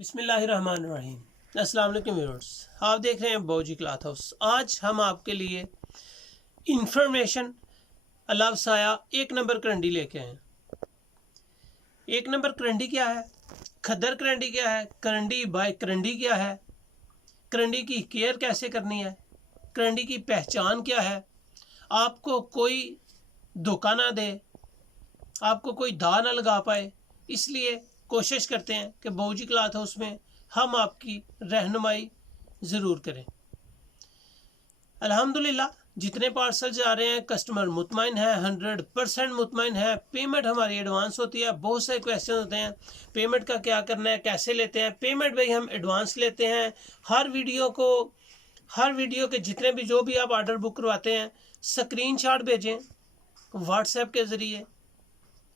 बिस्मिल्लाहिर्रहमानिर्रहीम। अस्सलाम वालेकुम व्यूअर्स, आप देख रहे हैं बौजी क्लॉथ हाउस। आज हम आपके लिए इंफॉर्मेशन अलाव साया 1 नंबर करंडी लेके आए हैं। 1 नंबर करंडी क्या है, खद्दर करंडी क्या है, करंडी बाय करंडी क्या है, करंडी की केयर कैसे करनी है, करंडी की पहचान क्या है, आपको कोई धोखा ना दे, आपको कोई दा ना लगा पाए, इसलिए कोशिश करते हैं कि बौजी क्लॉथ हाउस में हम आपकी रहनुमाई ज़रूर करें। अल्हम्दुलिल्लाह जितने पार्सल जा रहे हैं कस्टमर मुतमईन है, 100% मुतमईन है। पेमेंट हमारी एडवांस होती है। बहुत से क्वेश्चन होते हैं पेमेंट का क्या करना है, कैसे लेते हैं पेमेंट। भाई हम एडवांस लेते हैं। हर वीडियो के जितने भी जो भी आप ऑर्डर बुक करवाते हैं स्क्रीनशॉट भेजें, व्हाट्सएप के ज़रिए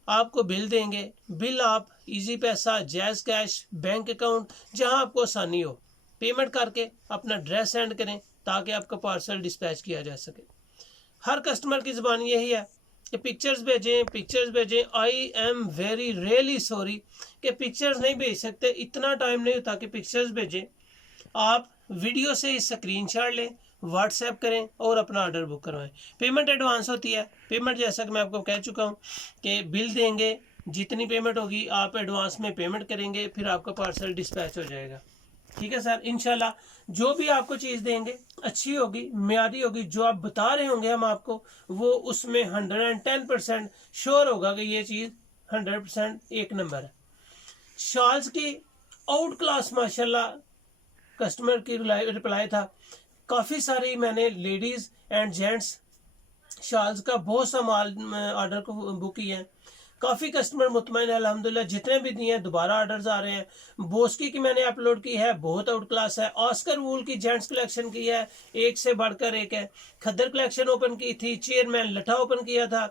आपको बिल देंगे। बिल आप इजी पैसा, जैज़ कैश, बैंक अकाउंट, जहां आपको आसानी हो पेमेंट करके अपना एड्रेस सेंड करें ताकि आपका पार्सल डिस्पैच किया जा सके। हर कस्टमर की ज़बान यही है कि पिक्चर्स भेजें। I am very really sorry कि पिक्चर्स नहीं भेज सकते, इतना टाइम नहीं होता कि पिक्चर्स भेजें। आप वीडियो से ही स्क्रीनशॉट लें, व्हाट्सएप करें और अपना ऑर्डर बुक करवाएं। पेमेंट एडवांस होती है। पेमेंट जैसा कि मैं आपको कह चुका हूं कि बिल देंगे, जितनी पेमेंट होगी आप एडवांस में पेमेंट करेंगे, फिर आपका पार्सल डिस्पैच हो जाएगा। ठीक है सर, इंशाल्लाह जो भी आपको चीज़ देंगे अच्छी होगी, म्यारी होगी। जो आप बता रहे होंगे हम आपको, वो उसमें 110% श्योर होगा कि ये चीज़ 100% 1 नंबर है। शॉल्स की आउट क्लास माशाल्लाह कस्टमर की रिप्लाई था। काफ़ी सारी मैंने लेडीज़ एंड जेंट्स शॉल्स का बहुत सा माल ऑर्डर को बुक किया है। काफ़ी कस्टमर मुतमईन है अल्हम्दुलिल्लाह। जितने भी दिए हैं दोबारा ऑर्डर्स आ रहे हैं। बोस्की की मैंने अपलोड की है, बहुत आउट क्लास है। ऑस्कर वूल की जेंट्स कलेक्शन की है, एक से बढ़कर एक है। खद्दर कलेक्शन ओपन की थी, चेयरमैन लठा ओपन किया था।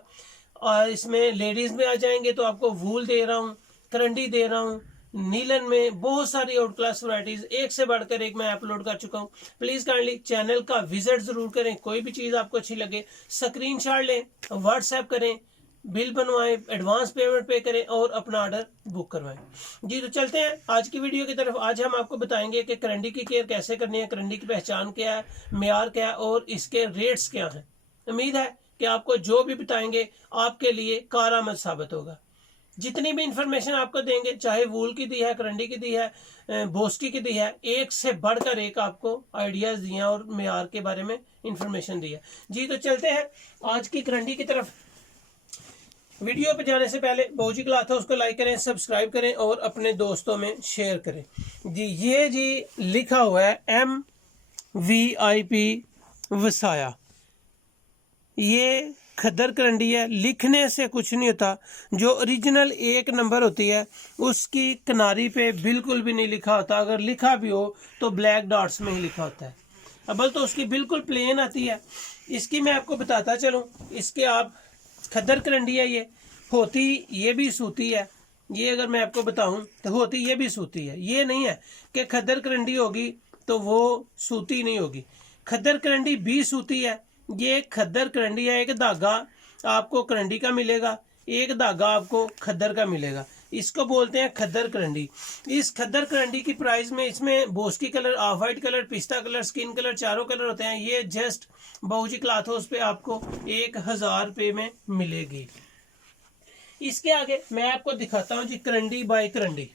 और इसमें लेडीज़ में आ जाएंगे तो आपको वूल दे रहा हूँ, करंडी दे रहा हूँ, नीलन में बहुत सारी आउट क्लास वैराइटीज एक से बढ़कर एक मैं अपलोड कर चुका हूँ। प्लीज काइंडली चैनल का विजिट जरूर करें। कोई भी चीज आपको अच्छी लगे स्क्रीनशॉट लें, व्हाट्सएप करें, बिल बनवाएं, एडवांस पेमेंट पे करें और अपना ऑर्डर बुक करवाएं। जी तो चलते हैं आज की वीडियो की तरफ। आज हम आपको बताएंगे कि करंडी की केयर कैसे करनी है, करंडी की पहचान क्या है, मेयार क्या है और इसके रेट्स क्या हैं। उम्मीद है कि आपको जो भी बताएंगे आपके लिए कारआमद साबित होगा। जितनी भी इंफॉर्मेशन आपको देंगे, चाहे वूल की दी है, करंडी की दी है, बोस्की की दी है, एक से बढ़कर एक आपको आइडियाज दिए हैं और मेयार के बारे में इंफॉर्मेशन दी है। जी तो चलते हैं आज की करंडी की तरफ। वीडियो पे जाने से पहले बौजी क्लॉथ हाउस को लाइक करें, सब्सक्राइब करें और अपने दोस्तों में शेयर करें। जी ये जी लिखा हुआ है MVP वसाया, ये खद्दर करंडी है। लिखने से कुछ नहीं होता। जो ओरिजिनल 1 नंबर होती है उसकी किनारी पे बिल्कुल भी नहीं लिखा होता। अगर लिखा भी हो तो ब्लैक डॉट्स में ही लिखा होता है। अबल तो उसकी बिल्कुल प्लेन आती है। इसकी मैं आपको बताता चलूँ, इसके आप खद्दर करंडी है, ये होती ये भी सूती है। ये अगर मैं आपको बताऊं तो होती ये भी सूती है। ये नहीं है कि खद्दर करंडी होगी तो वो सूती नहीं होगी। खद्दर करंडी भी सूती है। ये खद्दर करंडी है। एक धागा आपको करंडी का मिलेगा, एक धागा आपको खद्दर का मिलेगा। इसको बोलते हैं खद्दर करंडी। इस खद्दर करंडी की प्राइस में इसमें Boski colour, of white colour, पिस्ता कलर, स्किन कलर, चारों कलर होते हैं। ये जस्ट बौजी क्लॉथ हाउस पे आपको 1000 रुपये में मिलेगी। इसके आगे मैं आपको दिखाता हूँ जी करंडी बाय करंडी।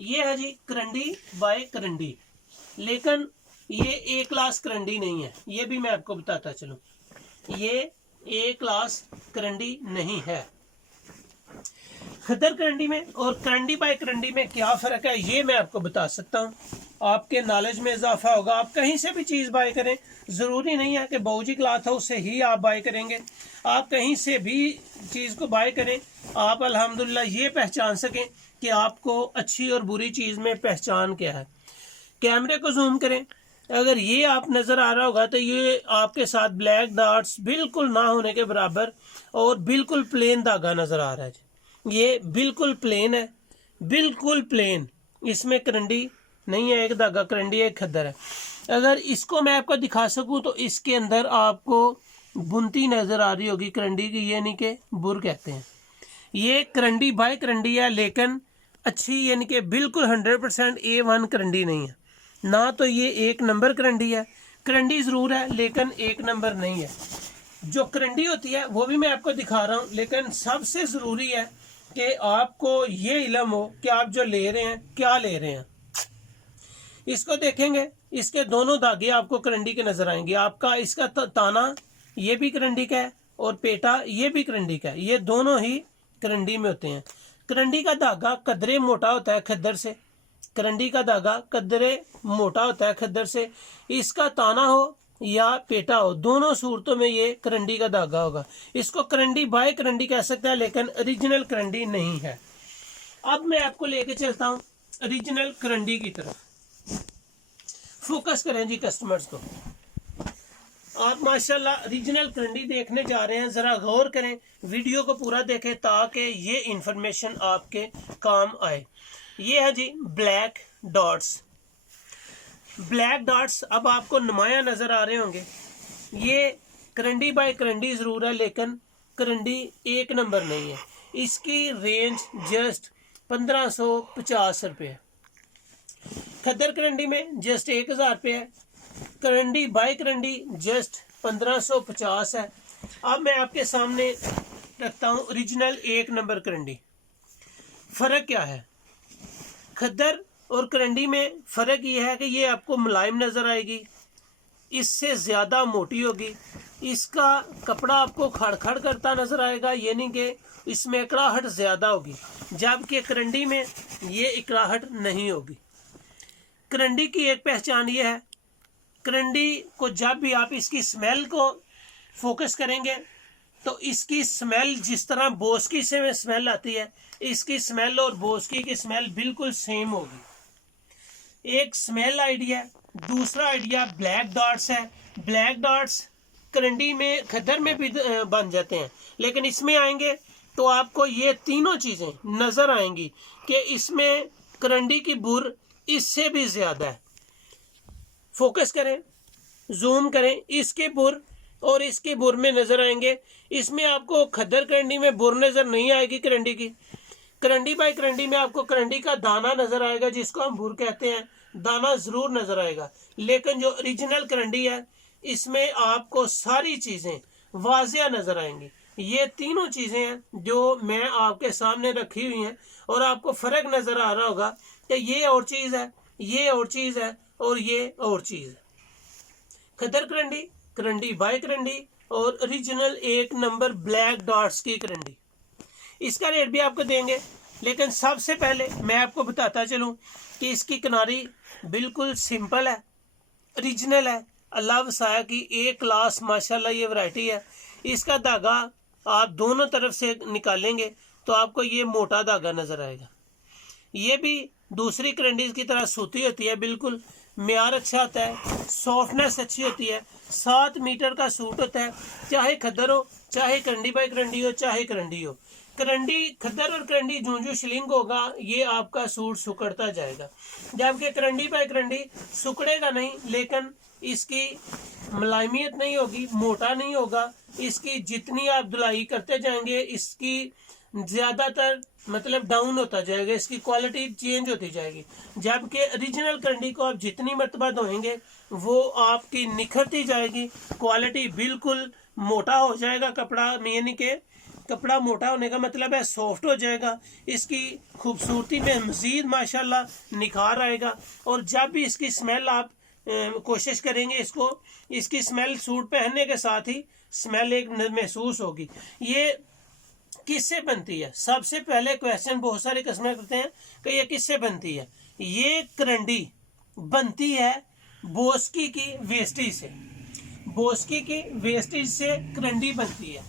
ये है जी करंडी बाय करंडी, लेकिन ये ए क्लास करंडी नहीं है। ये भी मैं आपको बताता चलूं, ये ए क्लास करंडी नहीं है। खद्दर करंडी में और करंडी बाय करंडी में क्या फ़र्क है ये मैं आपको बता सकता हूँ। आपके नॉलेज में इजाफा होगा। आप कहीं से भी चीज़ बाय करें, ज़रूरी नहीं है कि बौजी क्लॉथ हाउस से ही आप बाय करेंगे। आप कहीं से भी चीज़ को बाय करें, आप अल्हम्दुलिल्लाह ये पहचान सकें कि आपको अच्छी और बुरी चीज़ में पहचान क्या है। कैमरे को जूम करें, अगर ये आप नज़र आ रहा होगा तो ये आपके साथ ब्लैक डॉट्स बिल्कुल ना होने के बराबर और बिल्कुल प्लेन धागा नज़र आ रहा है। ये बिल्कुल प्लेन है, बिल्कुल प्लेन। इसमें करंडी नहीं है, एक धागा करंडी, एक खद्दर है। अगर इसको मैं आपको दिखा सकूं तो इसके अंदर आपको बुनती नज़र आ रही होगी करंडी की। ये नहीं कि बुर कहते हैं। ये करंडी बाय करंडी है, लेकिन अच्छी यानी कि बिल्कुल 100% A1 करंडी नहीं है ना, तो ये 1 नंबर करंडी है। करंडी ज़रूर है लेकिन 1 नंबर नहीं है। जो करंडी होती है वो भी मैं आपको दिखा रहा हूँ, लेकिन सबसे ज़रूरी है कि आपको ये इल्म हो कि आप जो ले रहे हैं क्या ले रहे हैं। इसको देखेंगे, इसके दोनों धागे आपको करंडी के नजर आएंगे। आपका इसका ताना ये भी करंडी का है और पेटा ये भी करंडी का है, ये दोनों ही करंडी में होते हैं। करंडी का धागा कदरे मोटा होता है खद्दर से, करंडी का धागा कदरे मोटा होता है खद्दर से। इसका ताना हो या पेटा हो, दोनों सूरतों में ये करंडी का धागा होगा। इसको करंडी बाय करंडी कह सकते हैं, लेकिन ओरिजिनल करंडी नहीं है। अब मैं आपको लेके चलता हूँ ओरिजिनल करंडी की तरफ। फोकस करें जी कस्टमर्स को। आप माशाल्लाह ओरिजिनल करंडी देखने जा रहे हैं, जरा गौर करें, वीडियो को पूरा देखें ताकि ये इंफॉर्मेशन आपके काम आए। ये है जी ब्लैक डॉट्स। ब्लैक डॉट्स अब आपको नुमाया नजर आ रहे होंगे। ये करंडी बाय करंडी जरूर है लेकिन करंडी 1 नंबर नहीं है। इसकी रेंज जस्ट 1550 रुपये। खद्दर करंडी में जस्ट 1000 रुपये है। करंडी बाय करंडी जस्ट 1550 है। अब मैं आपके सामने रखता हूँ ओरिजिनल 1 नंबर करंडी। फर्क क्या है खद्दर और करंडी में? फर्क ये है कि ये आपको मुलायम नजर आएगी, इससे ज्यादा मोटी होगी। इसका कपड़ा आपको खड़खड़ करता नजर आएगा, यानी कि इसमें इकड़ाहट ज्यादा होगी, जबकि करंडी में ये इकड़ाहट नहीं होगी। करंडी की एक पहचान ये है, करंडी को जब भी आप इसकी स्मेल को फोकस करेंगे तो इसकी स्मेल जिस तरह बोस्की से स्मेल आती है, इसकी स्मेल और बोस्की की स्मेल बिल्कुल सेम होगी। एक स्मेल आइडिया। दूसरा आइडिया ब्लैक डॉट्स है। ब्लैक डॉट्स करंडी में खद्दर में भी बन जाते हैं, लेकिन इसमें आएंगे तो आपको ये तीनों चीज़ें नज़र आएंगी कि इसमें करंडी की बुर इससे भी ज़्यादा है। फोकस करें, जूम करें, इसके बुर और इसके बुर में नज़र आएंगे। इसमें आपको खद्दर करंडी में बुर नज़र नहीं आएगी करंडी की। करंडी बाय करंडी में आपको करंडी का दाना नज़र आएगा, जिसको हम बुर कहते हैं, दाना ज़रूर नज़र आएगा। लेकिन जो ओरिजिनल करंडी है इसमें आपको सारी चीज़ें वाज़िया नज़र आएंगी। ये तीनों चीज़ें हैं जो मैं आपके सामने रखी हुई हैं, और आपको फ़र्क नज़र आ रहा होगा कि ये और चीज़ है, ये और चीज़ है और ये और चीज़ है। खद्दर करंडी, करंडी बाय करंडी और ओरिजिनल 1 नंबर ब्लैक डॉट्स की करंडी। इसका रेट भी आपको देंगे, लेकिन सबसे पहले मैं आपको बताता चलूं कि इसकी किनारी बिल्कुल सिंपल है, ओरिजिनल है, अल्लाह वसाया की एक क्लास माशाल्लाह ये वैरायटी है। इसका धागा आप दोनों तरफ से निकालेंगे तो आपको ये मोटा धागा नज़र आएगा। ये भी दूसरी करंडीज की तरह सूती होती है, बिल्कुल म्यार अच्छा होता है, सॉफ्टनेस अच्छी होती है। 7 मीटर का सूट होता है, चाहे खद्दर हो, चाहे करंडी बाय करंडी हो, चाहे करंडी हो। करंडी खद्दर और करंडी जूं जूं शिलिंग होगा ये आपका सूट सुकड़ता जाएगा, जबकि करंडी बाय करंडी सुकड़ेगा नहीं, लेकिन इसकी मुलायमियत नहीं होगी, मोटा नहीं होगा। इसकी जितनी आप धुलाई करते जाएंगे इसकी ज़्यादातर मतलब डाउन होता जाएगा, इसकी क्वालिटी चेंज होती जाएगी। जबकि ओरिजिनल करंडी को आप जितनी मरतबा धोएंगे वो आपकी निखरती जाएगी, क्वालिटी बिल्कुल मोटा हो जाएगा कपड़ा, यानी कि कपड़ा मोटा होने का मतलब है सॉफ्ट हो जाएगा। इसकी खूबसूरती में मज़ीद माशाल्लाह निखार आएगा। और जब भी इसकी स्मेल आप कोशिश करेंगे, इसकी स्मेल सूट पहनने के साथ ही स्मेल एक महसूस होगी। ये किससे बनती है? सबसे पहले क्वेश्चन बहुत सारे कस्टमर करते हैं कि ये किससे बनती है। ये करंडी बनती है बोस्की की वेस्टेज से। बोस्की की वेस्टेज से करंडी बनती है।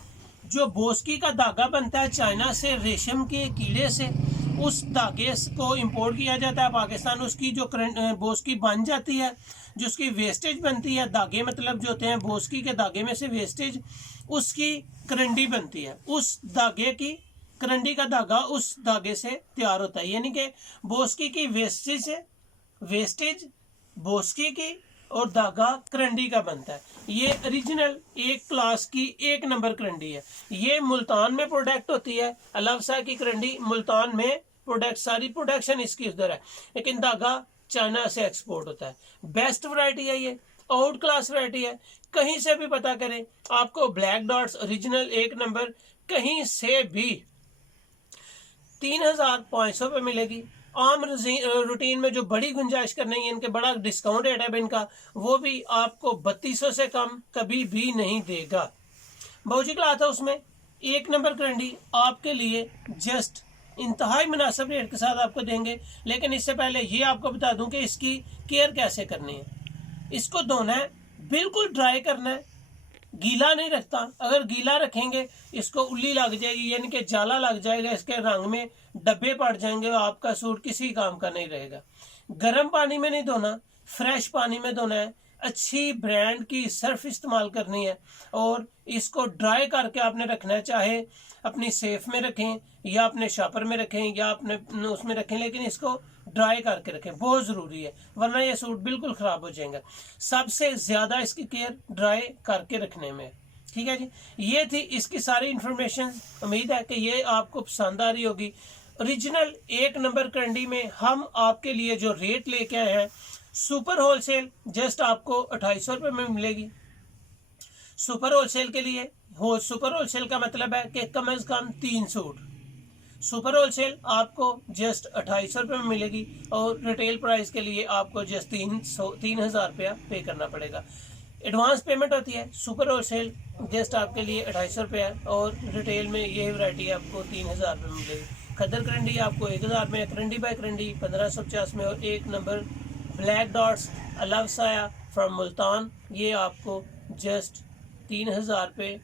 जो बोस्की का धागा बनता है चाइना से, रेशम के कीड़े से, उस धागे को इंपोर्ट किया जाता है पाकिस्तान। उसकी जो बोस्की बन जाती है, जो उसकी वेस्टेज बनती है, धागे मतलब जो होते हैं बोस्की के धागे में से वेस्टेज, उसकी करंडी बनती है। उस धागे की करंडी का धागा उस धागे से तैयार होता है, यानी कि बोस्की की वेस्टेज से वेस्टेज बोस्की की और धागा करंडी का बनता है। ये ओरिजिनल 1 क्लास की 1 नंबर करंडी है। ये मुल्तान में प्रोडक्ट होती है। अलावसा की करंडी मुल्तान में प्रोडक्ट, सारी प्रोडक्शन इसकी उधर है, लेकिन धागा चाइना से एक्सपोर्ट होता है। बेस्ट वैरायटी है ये, आउट क्लास वैरायटी है। कहीं से भी पता करें, आपको ब्लैक डॉट्स ओरिजिनल 1 नंबर कहीं से भी 3,500 पे मिलेगी। आम रूटीन में जो बड़ी गुंजाइश करनी है, इनके बड़ा डिस्काउंट रेट है इनका, वो भी आपको 3200 से कम कभी भी नहीं देगा। बाबूजी क्लॉथ हाउस में 1 नंबर करंडी आपके लिए जस्ट इंतहाई मुनासिब रेट के साथ आपको देंगे। लेकिन इससे पहले ये आपको बता दूं कि इसकी केयर कैसे करनी है। इसको धोना है, बिल्कुल ड्राई करना है, गीला नहीं रखता। अगर गीला रखेंगे इसको उल्ली लग जाएगी, यानी कि जाला लग जाएगा, इसके रंग में डब्बे पड़ जाएंगे, आपका सूट किसी काम का नहीं रहेगा। गर्म पानी में नहीं धोना, फ्रेश पानी में धोना है। अच्छी ब्रांड की सर्फ इस्तेमाल करनी है और इसको ड्राई करके आपने रखना है। चाहे अपनी सेफ में रखें या अपने शॉपर में रखें या अपने उसमें रखें, लेकिन इसको ड्राई करके रखें, बहुत ज़रूरी है, वरना ये सूट बिल्कुल ख़राब हो जाएगा। सबसे ज़्यादा इसकी केयर ड्राई करके रखने में। ठीक है जी, ये थी इसकी सारी इंफॉर्मेशन। उम्मीद है कि ये आपको पसंद आ रही होगी। ओरिजिनल 1 नंबर करंडी में हम आपके लिए जो रेट लेके आए हैं, सुपर होलसेल जस्ट आपको 2800 रुपये में मिलेगी। सुपर होलसेल के लिए सुपर होलसेल का मतलब है कि कम से कम 3 सूट। सुपर होलसेल आपको जस्ट 2800 रुपये में मिलेगी और रिटेल प्राइस के लिए आपको जस्ट 3,000 रुपया पे करना पड़ेगा। एडवांस पेमेंट होती है। सुपर होलसेल जस्ट आपके लिए 2800 रुपया और रिटेल में ये वैरायटी आपको 3,000 रुपये में मिलेगी। खद्दर करंडी आपको 1000 में, करंडी बाय करंडी 1550 में और 1 नंबर ब्लैक डॉट्स अलव साया फ्रॉम मुल्तान, ये आपको जस्ट 3,000 रुपये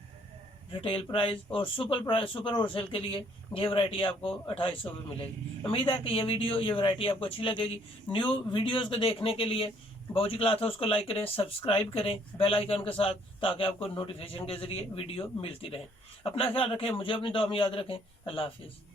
रिटेल प्राइस और सुपर होलसेल के लिए ये वैरायटी आपको 2800 में मिलेगी। उम्मीद है कि ये वैरायटी आपको अच्छी लगेगी। न्यू वीडियोस को देखने के लिए बाबूजी क्लॉथ हाउस को लाइक करें, सब्सक्राइब करें बेल आइकन के साथ, ताकि आपको नोटिफिकेशन के जरिए वीडियो मिलती रहे। अपना ख्याल रखें, मुझे अपनी दुआ में याद रखें। अल्लाह हाफिज़।